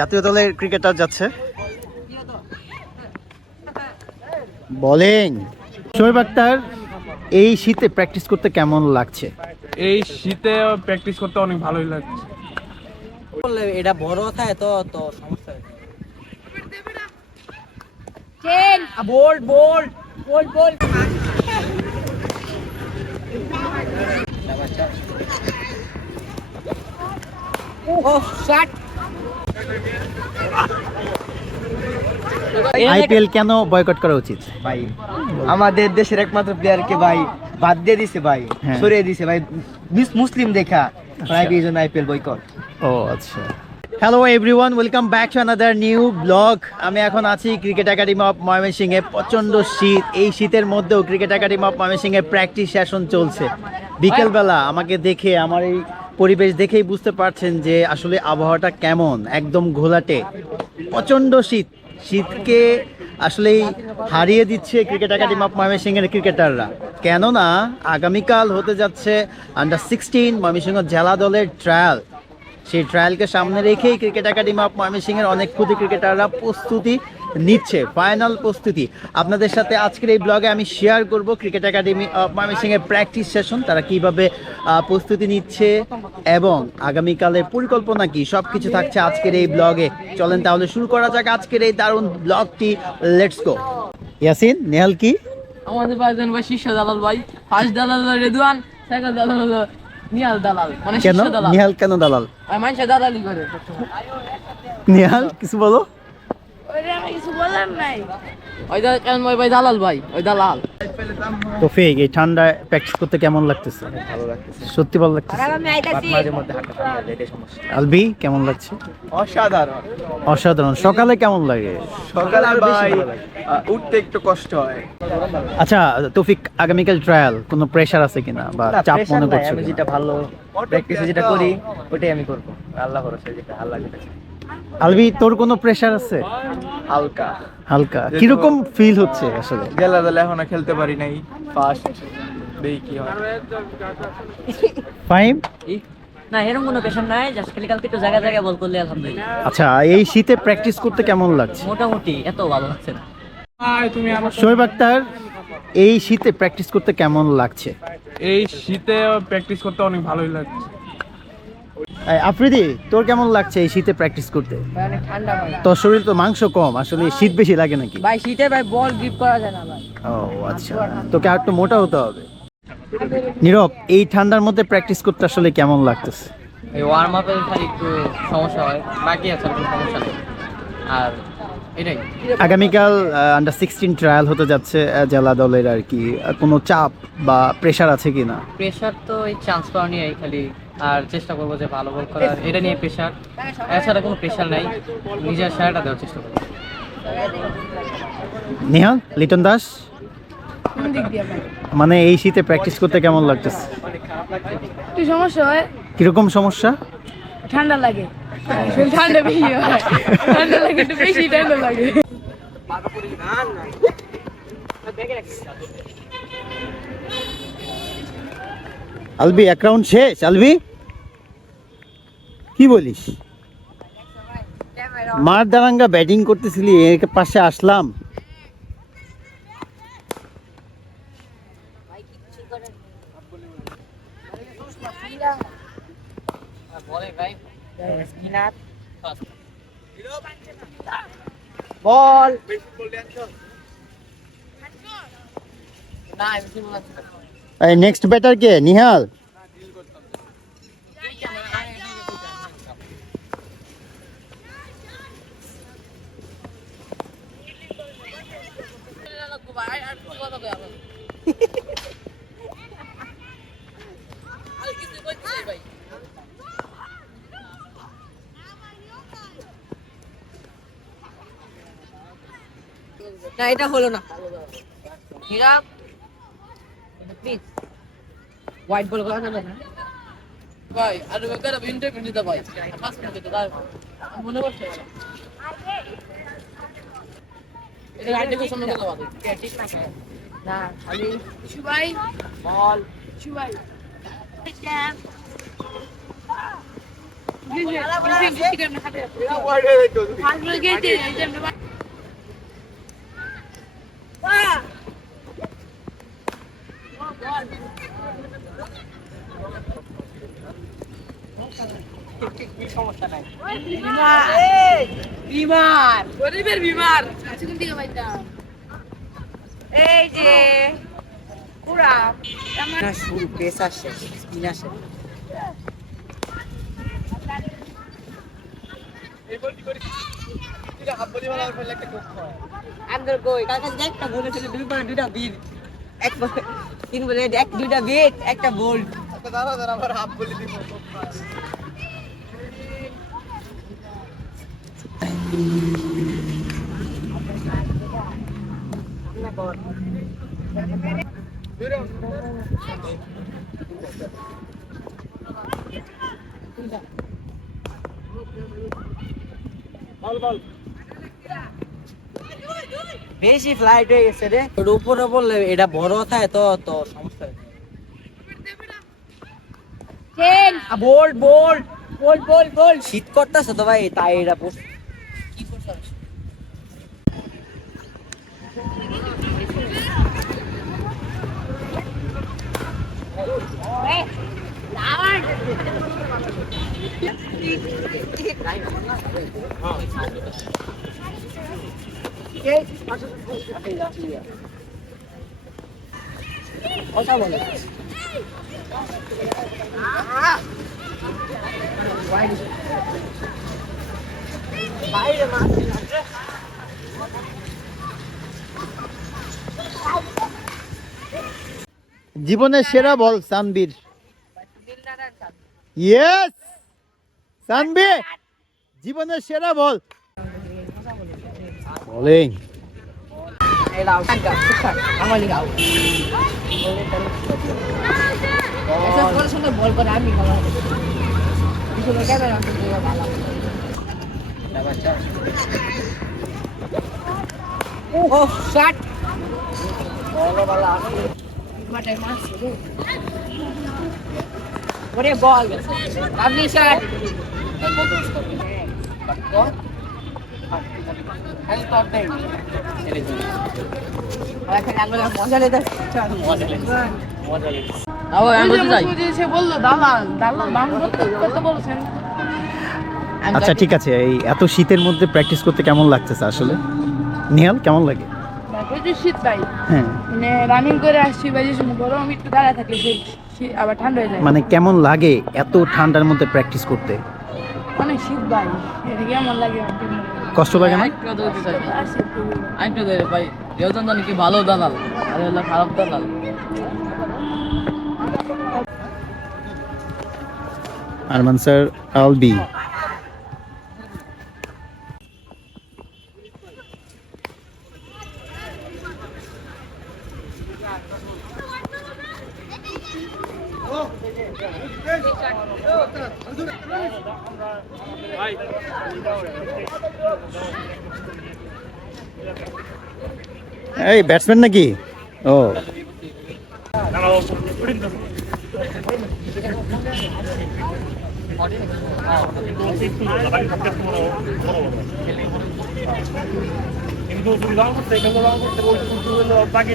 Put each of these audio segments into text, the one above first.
জাতীয় দলের ক্রিকেটার যাচ্ছে বোলিং। শোয়েব আক্তার, এই শীতে প্র্যাকটিস করতে কেমন লাগছে? এই শীতে প্র্যাকটিস করতে অনেক ভালোই লাগছে। এটা বড় থাকে তো তো সমস্যা হয়। বোল্ড বোল্ড বোল্ড বোল্ড ও শট। আইপিএল কেন বয়কট করা উচিত? ভাই আমাদের দেশের একমাত্র প্লেয়ারকে ভাই বাদ দিয়ে দিছে ভাই, হ্যাঁ। সরিয়ে দিছে ভাই মুসলিম দেখা আইপিএল বয়কট। ও আচ্ছা। Hello everyone, welcome back to another new blog. আমি এখন আছি ক্রিকেট একাডেমি অফ ময়মনসিংহে। প্রচণ্ড শীত, এই শীতের মধ্যেও ক্রিকেট একাডেমি অফ ময়মনসিংহে প্র্যাকটিস সেশন চলছে। বিকেলবেলা আমাকে দেখে, আমার এই পরিবেশ দেখেই বুঝতে পারছেন যে আসলে আবহাওয়াটা কেমন। একদম ঘোলাটে, প্রচণ্ড শীত। শীতকে আসলেই হারিয়ে দিচ্ছে ক্রিকেট একাডেমি অফ ময়মনসিংহের ক্রিকেটাররা। কেননা আগামীকাল হতে যাচ্ছে আন্ডার-16 ময়মনসিংহ জেলা দলের ট্রায়াল। সেই ট্রায়ালকে সামনে রেখেই ক্রিকেট একাডেমি অফ ময়মনসিংহের অনেক ক্ষুদে ক্রিকেটাররা প্রস্তুতি নিচ্ছে, ফাইনাল প্রস্তুতি। আপনাদের সাথে আজকের এই ব্লগে আমি শেয়ার করব ক্রিকেট একাডেমি অফ ময়মনসিংহের প্র্যাকটিস সেশন, তারা কিভাবে প্রস্তুতি নিচ্ছে এবং আগামীকালের পরিকল্পনা কি, সব কিছু থাকছে আজকের এই ব্লগে। চলেন তাহলে শুরু করা যাক আজকের এই দারুণ ব্লগটি। Let's go. ইয়াসিন, নেহাল কি আমাদের পাঁচজন ভাই শীর্ষ দালাল ভাই। ফার্স্ট দালাল হলো রেদওয়ান, সেকেন্ড দালাল হলো নিহাল দালাল, মানে কেন? শীর্ষ দালাল। নিহাল কেন দালাল? আর মানুষের দালালি করে। নিহাল কিছু বলো। ওরে আমি কিছু বললাম নাই। ওই কেন ওই ভাই দালাল ভাই, ওই দালাল। তৌফিক, এই ঠান্ডায় প্র্যাকটিস করতে কেমন লাগতেছে? ভালো লাগতেছে, সত্যি ভালো লাগতেছে। আমি আইতাছি। মাঝে মধ্যে হাঁটা পানি এটাই সমস্যা। আলবি, কেমন লাগছে? অসাধারণ। অসাধারণ। সকালে কেমন লাগে? সকালে ভাই উঠতে একটু কষ্ট হয়। আচ্ছা তৌফিক, আগামীকাল ট্রায়াল, কোনো প্রেশার আছে কিনা বা না, চাপ pressure মনে নাই, করছো আমি কিনা? যেটা ভালো প্র্যাকটিসে যেটা করি ওটাই আমি করব, আল্লাহ ভরসা, যেটা আল্লাহ যেটা চায়। আলবি, তোর কোনো প্রেশার আছে? হালকা হালকা। কিরকম ফিল হচ্ছে আসলে? জেলা দলে এখনো খেলতে পারি নাই, ফার্স্ট দেখি কি হয়। ফাইম। না এরকম কোনো পেশেন্ট নাই, জাস্ট খালি কালকে একটু জায়গা জায়গা বল করলে আলহামদুলিল্লাহ। আচ্ছা, এই শীতে প্র্যাকটিস করতে কেমন লাগছে? মোটামুটি এত ভালো লাগছে না। তুমি আমার শোয়েব আক্তার, এই শীতে প্র্যাকটিস করতে কেমন লাগছে? এই শীতে প্র্যাকটিস করতে অনেক ভালোই লাগছে। আফ্রিদি, তোর কেমন লাগছে এই শীতে প্র্যাকটিস করতে? ভাই অনেক ঠান্ডা ভাই। তোর শরীর তো মাংস কম, আসলে শীত বেশি লাগে নাকি? ভাই শীতে ভাই বল গ্রিপ করা যায় না ভাই। ও আচ্ছা, তোকে আর একটু মোটা হতে হবে। নীরব, এই ঠান্ডার মধ্যে প্র্যাকটিস করতে আসলে কেমন লাগতেছে? এই ওয়ার্ম আপের খালি একটু সমস্যা হয়, বাকি আছে কোনো সমস্যা নেই। আর এটাই আগামীকাল আন্ডার-16 ট্রায়াল হতে যাচ্ছে জেলা দলের, আর কি কোনো চাপ বা প্রেশার আছে কিনা? প্রেশার তো এই চান্স পাওয়া নিয়ে খালি, আর চেষ্টা করবো যে ভালো বল করার, এটা নিয়ে প্রেশার। এছাড়া কোনো প্রেশার নাই, নিজের সেরাটা দেওয়ার চেষ্টা করবো। নেহাল, লিটন দাস, কোন দিক দিয়ে ভাই? মানে এই শীতে প্র্যাকটিস করতে কেমন লাগতেছে? একটু সমস্যা হয়, কিরকম সমস্যা? ঠান্ডা লাগে। ঠান্ডা বেশি হয়, ঠান্ডা লাগে, একটু বেশি ঠান্ডা লাগে। আলবি, এক রাউন্ড শেষ। আলবি, কি বলিস? মার দারাঙ্গা ব্যাটিং করতেছিলি, এর পাশে আসলাম। বল নেক্সট ব্যাটার কে? নিহাল। না এটা হলো না, হীরা প্লিজ হোয়াইট বল করা যাবে না ভাই। আর ওকে ইন্টারভিউ দিতে ভাই, 5 মিনিট তো দাও মনে করতে এটা রাইটে কোন সময় কথা বলে ঠিক না না খালি সুবাই, বল সুবাই। বিমার গরিবের বিমার এই যে পুরা শুরু পেস আসছে স্পিন আসে আন্দর কই কাকা একটা বলে ছিল দুইটা বিট এক বলে তিন বলে এক দুইটা বিট একটা বল দাঁড়া আবার হাফ বলে দিব বেশি ফ্লাইট হয়ে গেছে রে ওর উপরে বললে এটা বড় থাকে তো তো সমস্যা হয়েছে বোল্ড বোল্ড বোল্ড বোল্ড বোল্ড শীত করতেছে তো ভাই তাই এটা কি করছ কথা বলে জীবনের সেরা বল সানবীর। ইয়েস সানবীর, জীবনের সেরা বল। বোলিং বল করে আমি ক্যামেরা ভালো ও শট মাঠে মাছ ওরে বল আপনি শট মজা লেগে সে বললো দালাল দালাল বাম করতে বলছেন। আচ্ছা ঠিক আছে, এই এত শীতের মধ্যে প্র্যাকটিস করতে কেমন লাগতেছে আসলে? নিহাল কেমন লাগে? প্রচুর শীত পাই, হ্যাঁ মানে রানিং করে আসছি বা যে সময় গরম একটু দাঁড়ায় থাকলে আবার ঠান্ডা হয়ে যায়। মানে কেমন লাগে এত ঠান্ডার মধ্যে প্র্যাকটিস করতে? অনেক শীত ভাই, এটা কেমন লাগে? কষ্ট লাগে না? আরেকটু ধরে ভাই রেওজন জানি কি ভালো দালাল আর হলো খারাপ দালাল। আরমান স্যার আলবি এই ব্যাটসম্যান নাকি? ও কিন্তু তুমি দাও করতে এখানে দাও করতে ওই কিন্তু হলো বাকি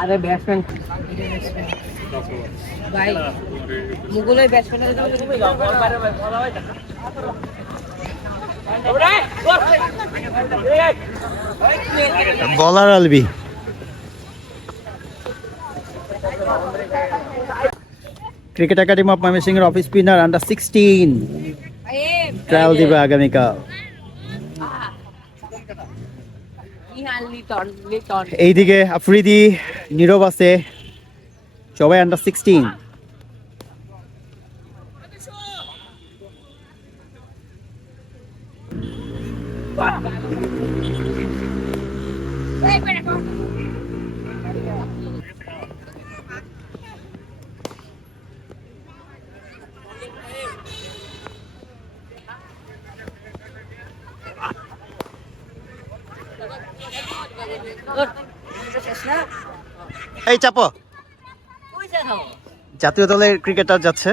আরে ব্যাটসম্যান ভাই মুগলের ব্যাটসম্যানের বলার আলবি। ক্রিকেট একাডেমি অফ ময়মনসিংহের অফ স্পিনার আন্ডার 16 ট্রায়াল দিবে আগামীকাল। এইদিকে আফ্রিদি, নীরব আছে, সবাই আন্ডার 16। এই চাপো, জাতীয় দলের ক্রিকেটার যাচ্ছে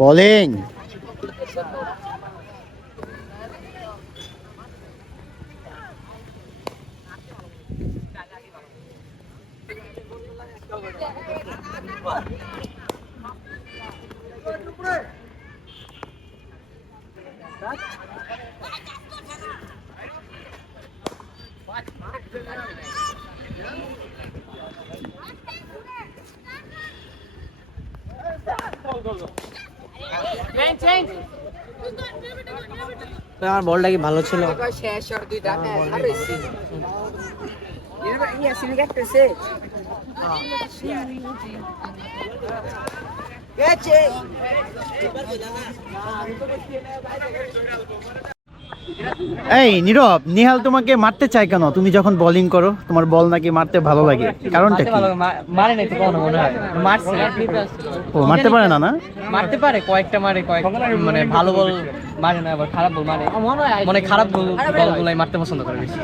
বোলিং। আমার বলটা কি ভালো ছিল? এই নীরব, নিহাল তোমাকে মারতে চায় কেন? তুমি যখন বোলিং করো তোমার বল নাকি মারতে ভালো লাগে, কারণটা কি? মারে নাই তো কখনো মনে হয়, মারছে। ও মারতে পারে না? না মারতে পারে, কয়েকটা মারে, মানে ভালো বল মারে না, আবার খারাপ বল মারে। মানে খারাপ বলগুলাই মারতে পছন্দ করে বেশি।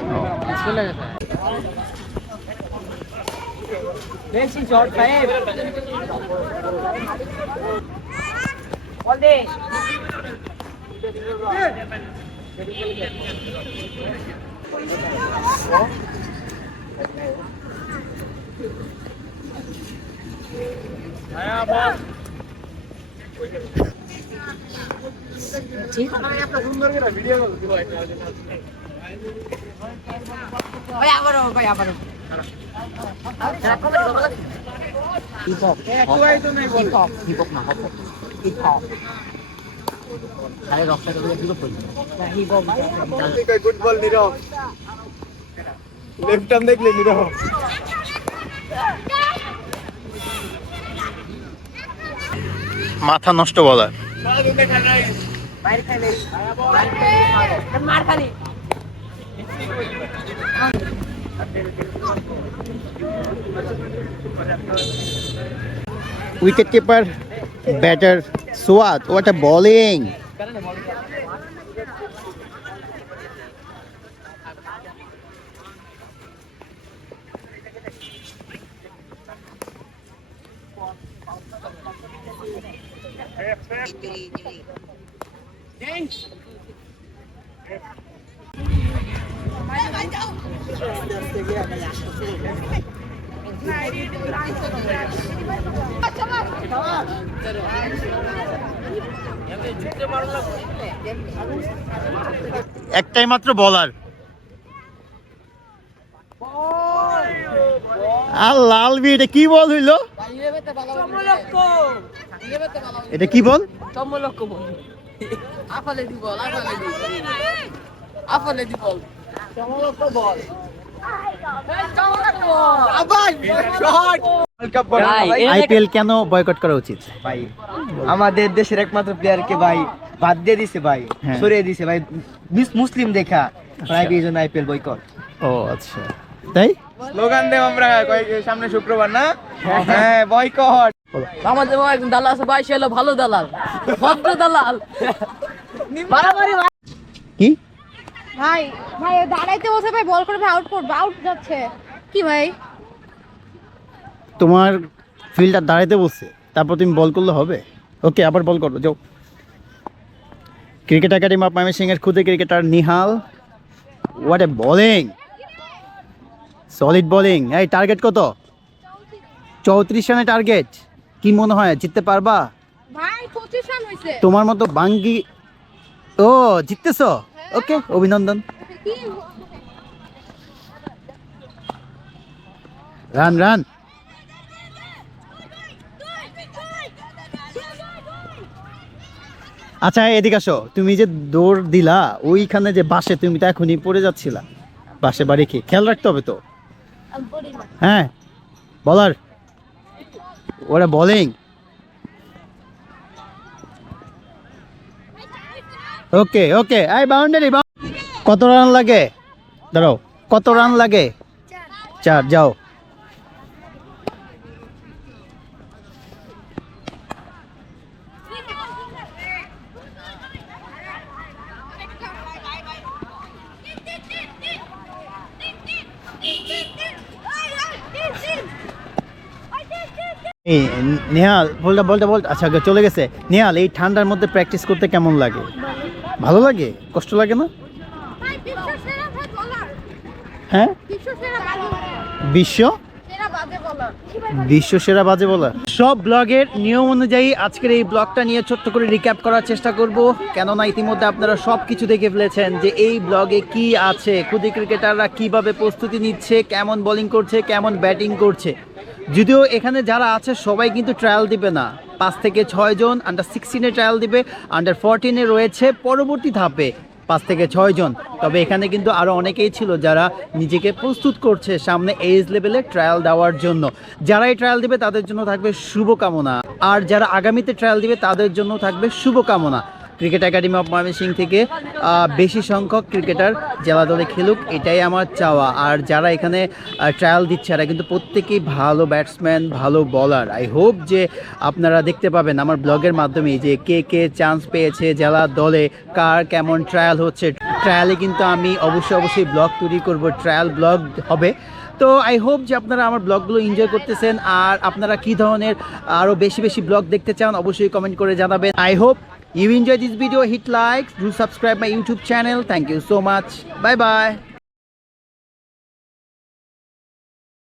গুড বল নীরব, লেফট আর্ম দেখলে নীরব। মাথা নষ্ট বলার। উইকেট কিপার ব্যাটার সোয়াদ, হোয়াট আ বোলিং। একটাই মাত্র বলার। আল্লাহ আলবি, এটা কি বল হইলো? এটা কি বল? আইপিএল কেন বয়কট করা উচিত ভাই আমাদের দেশের একমাত্র প্লেয়ারকে ভাই বাদ দিয়ে দিছে ভাই, হ্যাঁ। সরিয়ে দিছে ভাই, মুসলিম দেখা এই জন্য আইপিএল বয়কট। ও আচ্ছা, তাই স্লোগান দেব আমরা সামনে শুক্রবার না? হ্যাঁ বয়কট। আমাদের একজন দালাল আছে ভাই, সে হলো ভালো দালাল, ভদ্র দালাল। কি ভাই ভাই দাঁড়াইতে বসে ভাই, বল করে আউট করবে, আউট যাচ্ছে কি ভাই? তোমার ফিল্ডার দাঁড়াইতে বলছে, তারপর তুমি বল করলে হবে? ওকে, আবার বল করো, যাও। ক্রিকেট একাডেমি অফ ময়মনসিংহের খুদে cricketer Nihal, what a bowling, solid bowling. এই টার্গেট কত? 34 রানের টার্গেট। কি মনে হয় জিততে পারবা? ভাই 25 রান তোমার মতো বাঙ্গি ও জিততেছো ওকে অভিনন্দন রান রান আচ্ছা এদিকে আসো তুমি যে দৌড় দিলা ওইখানে যে বাসে তুমি তো এখনই পড়ে যাচ্ছিলা বাসে বাড়ি কি খেয়াল রাখতে হবে তো হ্যাঁ বলার ওরা বোলিং ওকে ওকে এই বাউন্ডারি কত রান লাগে দাঁড়াও কত রান লাগে 4 যাও এই নেহাল বলটা আচ্ছা চলে গেছে নেহাল এই ঠান্ডার মধ্যে প্র্যাকটিস করতে কেমন লাগে ভালো লাগে কষ্ট লাগে না হ্যাঁ বিশ্ব সেরা বাজে বলা সব ব্লগের নিয়ম অনুযায়ী আজকের এই ব্লগটা নিয়ে ছোট্ট করে রিক্যাপ করার চেষ্টা করব কেননা ইতিমধ্যে আপনারা সব কিছু দেখে ফেলেছেন যে এই ব্লগে কি আছে খুদে ক্রিকেটাররা কিভাবে প্রস্তুতি নিচ্ছে কেমন বোলিং করছে কেমন ব্যাটিং করছে যদিও এখানে যারা আছে সবাই কিন্তু ট্রায়াল দিবে না 5 থেকে 6 জন আন্ডার 16-এ ট্রায়াল দিবে আন্ডার 14-এ রয়েছে পরবর্তী ধাপে 5 থেকে 6 জন তবে এখানে কিন্তু আরও অনেকেই ছিল যারা নিজেকে প্রস্তুত করছে সামনে এজ লেভেলে ট্রায়াল দেওয়ার জন্য যারাই ট্রায়াল দিবে তাদের জন্য থাকবে শুভকামনা আর যারা আগামীতে ট্রায়াল দিবে তাদের জন্য থাকবে শুভকামনা ক্রিকেট একাডেমি অফ ময়মনসিংহ থেকে বেশি সংখ্যক ক্রিকেটার জেলা দলে খেলুক এটাই আমার চাওয়া আর যারা এখানে ট্রায়াল দিচ্ছে এরা কিন্তু প্রত্যেকেই ভালো ব্যাটসম্যান ভালো বলার আই হোপ যে আপনারা দেখতে পাবেন আমার ব্লগের মাধ্যমে যে কে কে চান্স পেয়েছে জেলা দলে কার কেমন ট্রায়াল হচ্ছে ট্রায়ালে কিন্তু আমি অবশ্যই ব্লগ তৈরি করব ট্রায়াল ব্লগ হবে তো আই হোপ যে আপনারা আমার ব্লগগুলো এনজয় করতেছেন আর আপনারা কী ধরনের আরও বেশি ব্লগ দেখতে চান অবশ্যই কমেন্ট করে জানাবেন I hope you enjoy this video hit like do subscribe my YouTube channel thank you so much bye bye